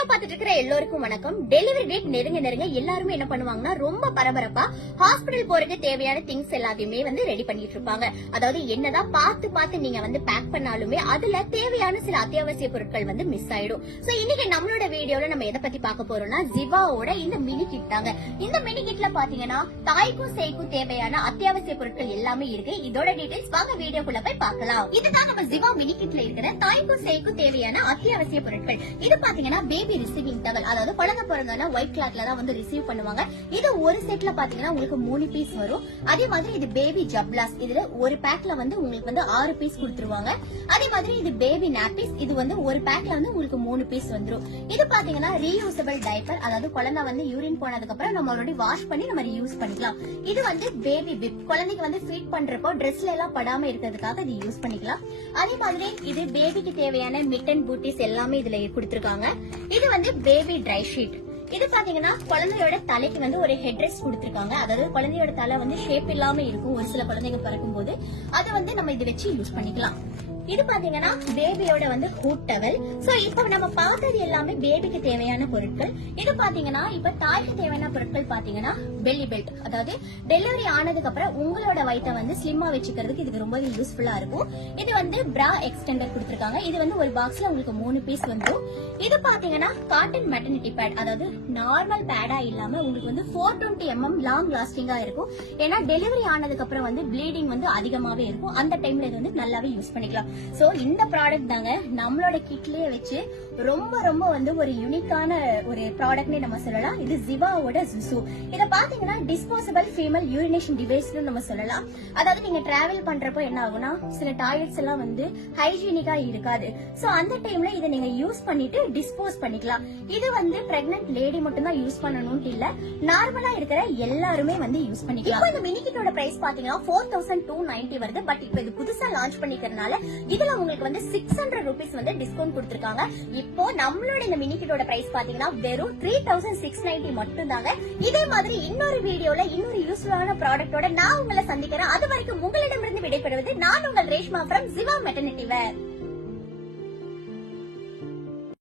Video பார்த்துட்டு இருக்கிற எல்லோருக்கும் வணக்கம். டெலிவரி டேட் நெருங்க எல்லாருமே என்ன பண்ணுவாங்கன்னா ரொம்ப பரபரப்பா ஹாஸ்பிடல் போறதுக்கு தேவையான திங்ஸ் எல்லாத்தையுமே ரெடி பண்ணிட்டு இருப்பாங்க. அதாவது என்னதான் பார்த்து நீங்க பேக் பண்ணாலுமே அதுல தேவையான சில அத்தியாவசிய பொருட்கள் மிஸ் ஆயிடும். சோ இன்னைக்கு நம்மளோட வீடியோல நம்ம எதை பத்தி பார்க்க போறோம்னா ஜிவாவோட இந்த மினி கிட் தாங்க. இந்த மினி கிட்ல பாத்தீங்கன்னா தாய்க்கும் சேய்க்கும் தேவையான அத்தியாவசிய பொருட்கள் எல்லாமே இருக்கு. இதோட டீடைல்ஸ் வாங்க வீடியோக்குள்ள போய் பார்க்கலாம். இதுதான் நம்ம ஜிவா மினி கிட்ல இருக்கிற தாய்க்கும் சேய்க்கும் தேவையான அத்தியாவசிய பொருட்கள். இது பாத்தீங்கன்னா பேபி ரிசீவிங் டவல், அதாவது குழந்தை பிறந்தா ஒயிட் கிளாத்ல தான் ரிசீவ் பண்ணுவாங்க. இது ஒரு செட்ல பாத்தீங்கன்னா உங்களுக்கு 3 பீஸ் வரும். அதே மாதிரி இது பேபி ஜப்லாஸ், இதுல ஒரு பேக்ல உங்களுக்கு 6 பீஸ் கொடுத்துருவாங்க. அதே மாதிரி இது பேபி நாப்பிஸ், இது ஒரு பேக்ல உங்களுக்கு 3 பீஸ் வந்துரும். இது பாத்தீங்கன்னா ரீயூசபிள் டைப்பர், அதாவது குழந்தை யூரின் போனதுக்கு அப்புறம் நம்ம ஆல்ரெடி வாஷ் பண்ணி நம்ம யூஸ் பண்ணிக்கலாம். இது பேபி விப், குழந்தைக்கு ஃபீட் பண்றப்போ ட்ரெஸ்ல எல்லாம் படாம இருக்கிறதுக்காக இது யூஸ் பண்ணிக்கலாம். அதே மாதிரி இது பேபிக்கு தேவையான மிட்டன் பூட்டிஸ் எல்லாமே இதுல கொடுத்திருக்காங்க. இது பேபி ட்ரை ஷீட். இது பாத்தீங்கன்னா குழந்தையோட தலைக்கு ஒரு ஹெட்ரெஸ் கொடுத்திருக்காங்க. அதாவது குழந்தையோட தலை ஷேப் இல்லாம இருக்கும் ஒரு சில குழந்தைங்க பிறக்கும் போது. அதை நம்ம இதை வச்சு யூஸ் பண்ணிக்கலாம். இது பாத்தீங்கன்னா பேபியோட ஹூட் டவல். சோ இப்ப நம்ம பார்த்தது எல்லாமே பேபிக்கு தேவையான பொருட்கள். இது பாத்தீங்கன்னா இப்ப தாய்க்கு தேவையான பொருட்கள் பாத்தீங்கன்னா பெல்லி பெல்ட், அதாவது டெலிவரி ஆனதுக்கு அப்புறம் உங்களோட வயித்தை ஸ்லிம்மா வச்சுக்கிறதுக்கு இதுக்கு ரொம்ப யூஸ்ஃபுல்லா இருக்கும். இது பிரா எக்ஸ்டெண்டர் கொடுத்திருக்காங்க. இது ஒரு பாக்ஸ்ல உங்களுக்கு 3 பீஸ் வந்துடும். இது பாத்தீங்கன்னா காட்டன் மெட்டர்னிட்டி பேட், அதாவது நார்மல் பேடா இல்லாம உங்களுக்கு 420 mm லாங் லாஸ்டிங்கா இருக்கும். ஏன்னா டெலிவரி ஆனதுக்கு அப்புறம் ப்ளீடிங் அதிகமாவே இருக்கும். அந்த டைம்ல இது நல்லாவே யூஸ் பண்ணிக்கலாம். சோ இந்த ப்ராடக்ட் தாங்க நம்மளோட கிட்லயே வச்சு ரொம்ப ஒரு யூனிக்கான ஒரு ப்ராடக்ட்னே நம்ம சொல்லலாம். இது ஜிவாவோட ஜுசு. இத பாத்தீங்கன்னா டிஸ்போசபிள் ஃபீமேல் யூரினேஷன் டிவைஸ்னு நம்ம சொல்லலாம். அதாவது நீங்க டிராவல் பண்றப்போ என்ன ஆகும்னா சில டாய்லெட்ஸ் எல்லாம் ஹைஜீனிக்கா இருக்காது. சோ அந்த டைம்ல இதை நீங்க யூஸ் பண்ணிட்டு டிஸ்போஸ் பண்ணிக்கலாம். இது பிரெக்னன்ட் லேடி மட்டும் தான் யூஸ் பண்ணணும்னு இல்ல, நார்மலா இருக்கிற எல்லாருமே யூஸ் பண்ணிக்கலாம். இப்போ இந்த மினி கிட்டோட பிரைஸ் பாத்தீங்கன்னா 4290 வருது. பட் இப்போ இது புதுசா லான்ச் பண்ணிக்கிறதுனால இதுல உங்களுக்கு 600 ரூபீஸ் டிஸ்கவுண்ட் கொடுத்திருக்காங்க. இப்போ நம்மளோட இந்த மினி கிட்டோட பிரைஸ் பாத்தீங்கன்னா வெறும் 3690 மட்டும் தாங்க. இதே மாதிரி இன்னொரு வீடியோல இன்னொரு யூஸ்ஃபுல்லான ப்ராடக்ட்டோட நான் உங்களை சந்திக்கிறேன். அது வரைக்கும் உங்களிடமிருந்து விடைபெறுவது நான் உங்கள் Reshma from Jiva maternity where.